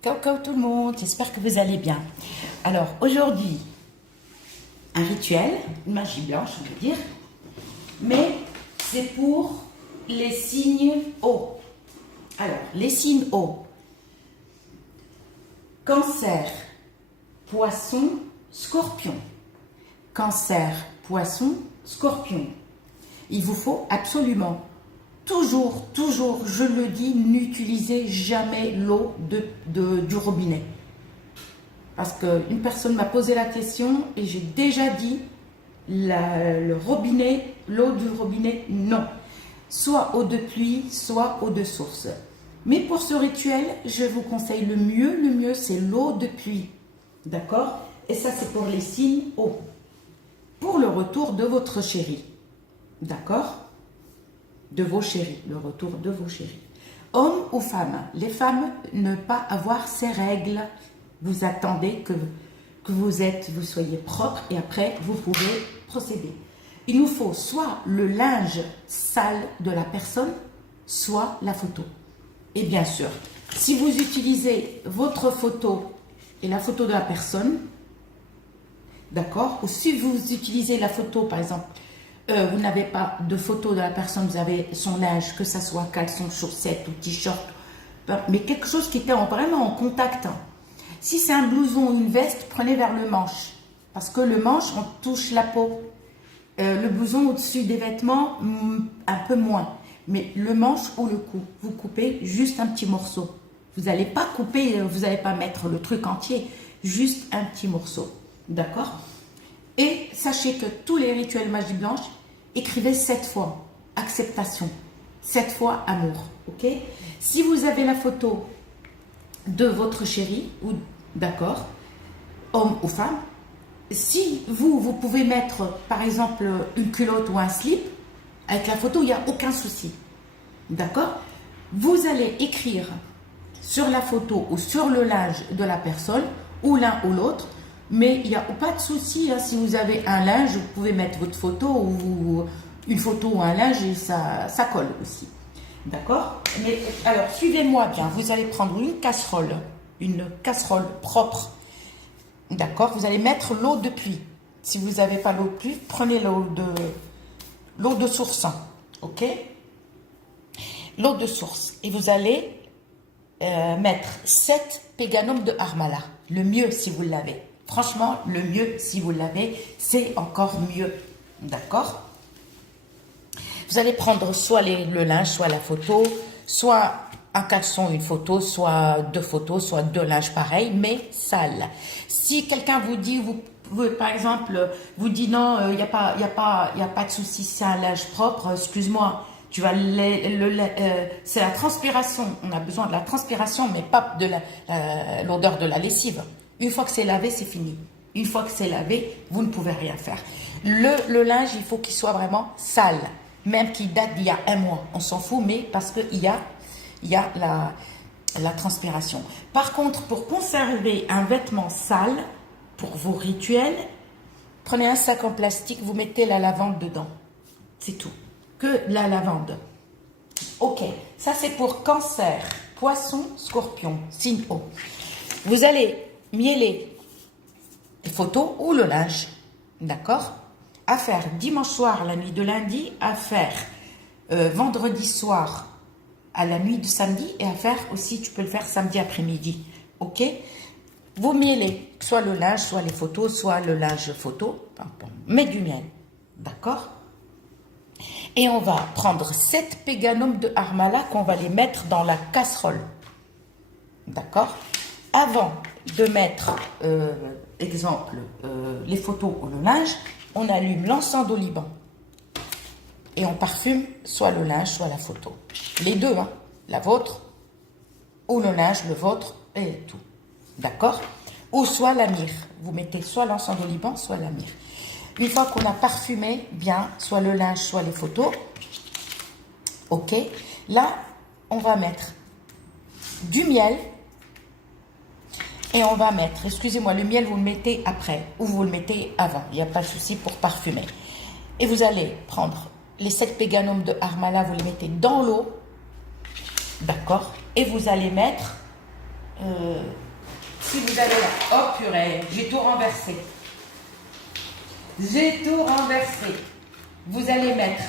Coucou tout le monde, j'espère que vous allez bien. Alors aujourd'hui, un rituel, une magie blanche on va dire, mais c'est pour les signes eau. Alors, les signes eau, Cancer, Poisson, Scorpion. Cancer, Poisson, Scorpion. Il vous faut absolument toujours, je le dis, n'utilisez jamais l'eau du robinet. Parce qu'une personne m'a posé la question et j'ai déjà dit, le robinet, l'eau du robinet, non. Soit eau de pluie, soit eau de source. Mais pour ce rituel, je vous conseille le mieux c'est l'eau de pluie. D'accord? Et ça, c'est pour les signes eau. Pour le retour de votre chéri. D'accord? De vos chéris, le retour de vos chéris. Hommes ou femmes, les femmes, ne pas avoir ces règles. Vous attendez que vous soyez propre et après vous pouvez procéder. Il nous faut soit le linge sale de la personne, soit la photo. Et bien sûr, si vous utilisez votre photo et la photo de la personne, d'accord, ou si vous utilisez la photo par exemple, vous n'avez pas de photo de la personne, vous avez son linge, que ce soit caleçon, chaussettes ou t-shirt, mais quelque chose qui était vraiment en contact. Si c'est un blouson ou une veste, prenez vers le manche, parce que le manche, on touche la peau. Le blouson au-dessus des vêtements, un peu moins, mais le manche ou le cou, vous coupez juste un petit morceau. Vous n'allez pas couper, vous n'allez pas mettre le truc entier, juste un petit morceau, d'accord? Et sachez que tous les rituels magie blanche, écrivez 7 fois acceptation, 7 fois amour, ok? Si vous avez la photo de votre chéri, ou d'accord, homme ou femme, si vous pouvez mettre par exemple une culotte ou un slip, avec la photo, il n'y a aucun souci, d'accord? Vous allez écrire sur la photo ou sur le linge de la personne, ou l'un ou l'autre, mais il n'y a pas de souci, hein, si vous avez un linge, vous pouvez mettre votre photo ou une photo ou un linge et ça colle aussi. D'accord? Mais alors, suivez-moi bien. Vous allez prendre une casserole propre. D'accord? Vous allez mettre l'eau de pluie. Si vous n'avez pas l'eau de pluie, prenez l'eau de source. Ok? L'eau de source. Et vous allez mettre 7 péganums de harmala. Le mieux si vous l'avez. Franchement, le mieux, si vous l'avez, c'est encore mieux. D'accord? Vous allez prendre soit le linge, soit la photo, soit un caleçon, une photo, soit 2 photos, soit 2 linges pareils, mais sales. Si quelqu'un vous dit, par exemple, vous dit non, il n'y a pas de souci, c'est un linge propre, excuse-moi, tu vas c'est la transpiration. On a besoin de la transpiration, mais pas de l'odeur de la lessive. Une fois que c'est lavé, c'est fini. Une fois que c'est lavé, vous ne pouvez rien faire. Le linge, il faut qu'il soit vraiment sale. Même qu'il date d'il y a un mois. On s'en fout, mais parce qu'il y a la transpiration. Par contre, pour conserver un vêtement sale, pour vos rituels, prenez un sac en plastique, vous mettez la lavande dedans. C'est tout. Que la lavande. Ok. Ça, c'est pour Cancer, Poisson, Scorpion, signe eau. Vous allez mieler les photos ou le linge, d'accord, à faire dimanche soir, la nuit de lundi, à faire vendredi soir, à la nuit de samedi, et à faire aussi, tu peux le faire samedi après-midi, ok? Vous mielez soit le linge, soit les photos, soit le linge photo, mais du miel, d'accord? Et on va prendre 7 péganums de harmala qu'on va les mettre dans la casserole, d'accord? Avant de mettre, exemple, les photos ou le linge, on allume l'encens d'oliban. Et on parfume soit le linge, soit la photo. Les deux, hein, la vôtre, ou le linge, le vôtre, et tout. D'accord? Ou soit la myrrhe. Vous mettez soit l'encens d'oliban, soit la myrrhe. Une fois qu'on a parfumé bien, soit le linge, soit les photos, ok, là, on va mettre du miel. Et on va mettre, excusez-moi, le miel, vous le mettez après ou vous le mettez avant. Il n'y a pas de souci pour parfumer. Et vous allez prendre les 7 péganums de harmala, vous les mettez dans l'eau. D'accord? Et vous allez mettre si vous avez là, oh purée, j'ai tout renversé. J'ai tout renversé. Vous allez mettre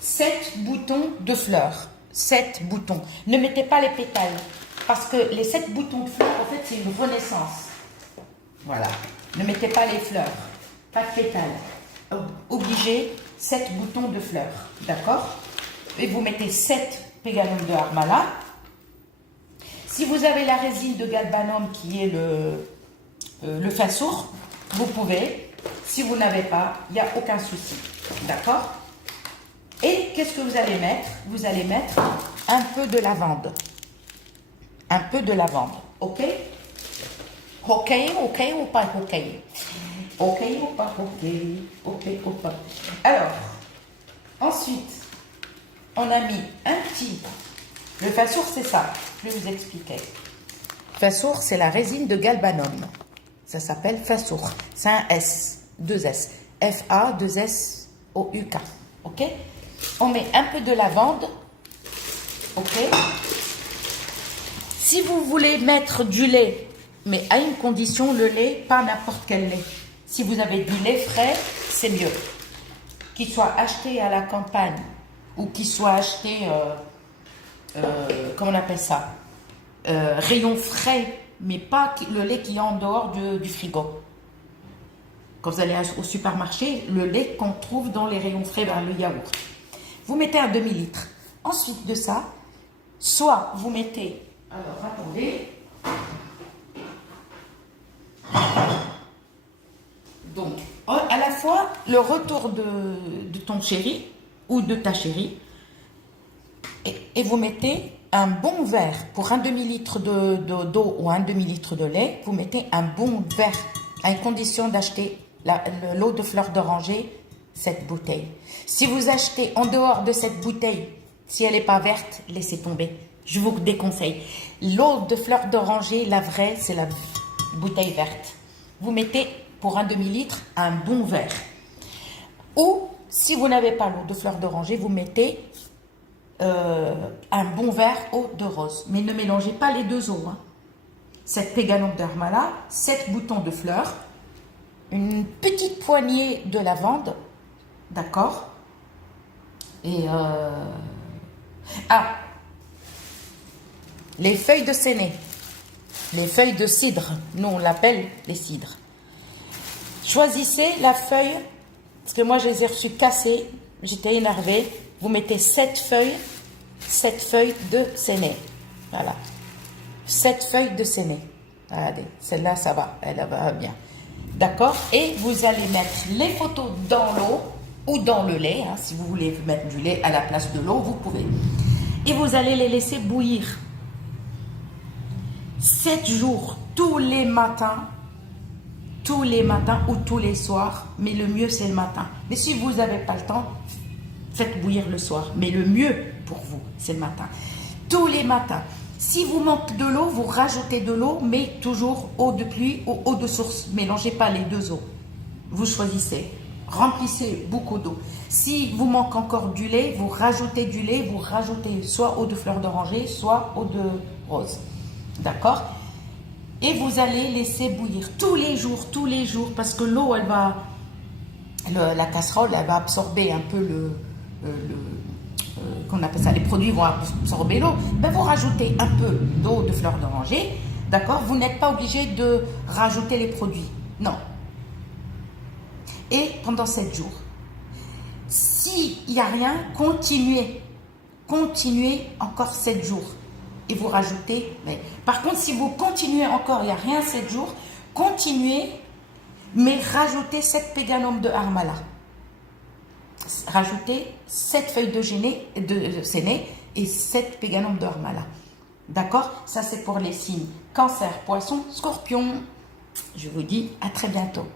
7 boutons de fleurs. 7 boutons. Ne mettez pas les pétales. Parce que les 7 boutons de fleurs, en fait, c'est une renaissance. Voilà. Ne mettez pas les fleurs. Pas de pétales. Obligé, 7 boutons de fleurs. D'accord? Et vous mettez 7 péganums de Harmala. Si vous avez la résine de galbanum qui est le fassour, vous pouvez. Si vous n'avez pas, il n'y a aucun souci. D'accord? Et qu'est-ce que vous allez mettre? Vous allez mettre un peu de lavande. Un peu de lavande. Ok? Ok, ok ou pas ok? Ok ou pas ok? Ok ou pas? Alors, ensuite, on a mis un petit... Le fassour, c'est ça. Je vais vous expliquer. Fassour, c'est la résine de galbanum. Ça s'appelle fassour. C'est un S. 2 S. F-A-2-S-O-U-K. Ok? On met un peu de lavande. Ok? Si vous voulez mettre du lait, mais à une condition, le lait, pas n'importe quel lait. Si vous avez du lait frais, c'est mieux. Qu'il soit acheté à la campagne ou qu'il soit acheté, comment on appelle ça? Rayon frais, mais pas le lait qui est en dehors du frigo. Quand vous allez au supermarché, le lait qu'on trouve dans les rayons frais, vers le yaourt. Vous mettez un demi-litre. Ensuite de ça, soit vous mettez... Alors, attendez. Donc, à la fois, le retour de ton chéri ou de ta chérie, et vous mettez un bon verre, pour un demi-litre d'eau ou un demi-litre de lait, vous mettez un bon verre, à une condition d'acheter l'eau de fleur d'oranger, cette bouteille. Si vous achetez en dehors de cette bouteille, si elle n'est pas verte, laissez tomber. Je vous déconseille. L'eau de fleur d'oranger, la vraie, c'est la bouteille verte. Vous mettez pour un demi-litre un bon verre. Ou, si vous n'avez pas l'eau de fleur d'oranger, vous mettez un bon verre eau de rose. Mais ne mélangez pas les deux eaux. Hein. Cette péganum d'Harmala, 7 boutons de fleurs, une petite poignée de lavande, d'accord? Et les feuilles de séné, les feuilles de cidre, nous on l'appelle les cidres. Choisissez la feuille, parce que moi je les ai reçues cassées, j'étais énervée. Vous mettez 7 feuilles de séné. Voilà. 7 feuilles de séné. Regardez, celle-là ça va, elle va bien. D'accord? Et vous allez mettre les photos dans l'eau ou dans le lait. Hein, si vous voulez mettre du lait à la place de l'eau, vous pouvez. Et vous allez les laisser bouillir. 7 jours, tous les matins ou tous les soirs. Mais le mieux, c'est le matin. Mais si vous n'avez pas le temps, faites bouillir le soir. Mais le mieux pour vous, c'est le matin. Tous les matins. Si vous manquez de l'eau, vous rajoutez de l'eau, mais toujours eau de pluie ou eau de source. Mélangez pas les deux eaux. Vous choisissez. Remplissez beaucoup d'eau. Si vous manque encore du lait, vous rajoutez du lait, vous rajoutez soit eau de fleur d'oranger, soit eau de rose. D'accord? Et vous allez laisser bouillir tous les jours, parce que l'eau, elle va, la casserole, elle va absorber un peu qu'on appelle ça, les produits vont absorber l'eau. Ben, vous rajoutez un peu d'eau de fleur d'oranger, d'accord? Vous n'êtes pas obligé de rajouter les produits, non. Et pendant 7 jours, s'il n'y a rien, continuez encore 7 jours. Et vous rajoutez, mais par contre, si vous continuez encore, il n'y a rien 7 jours, continuez, mais rajoutez 7 péganums de Harmala. Rajoutez 7 feuilles de séné et 7 péganums de Harmala. D'accord? Ça, c'est pour les signes Cancer, Poisson, Scorpion. Je vous dis à très bientôt.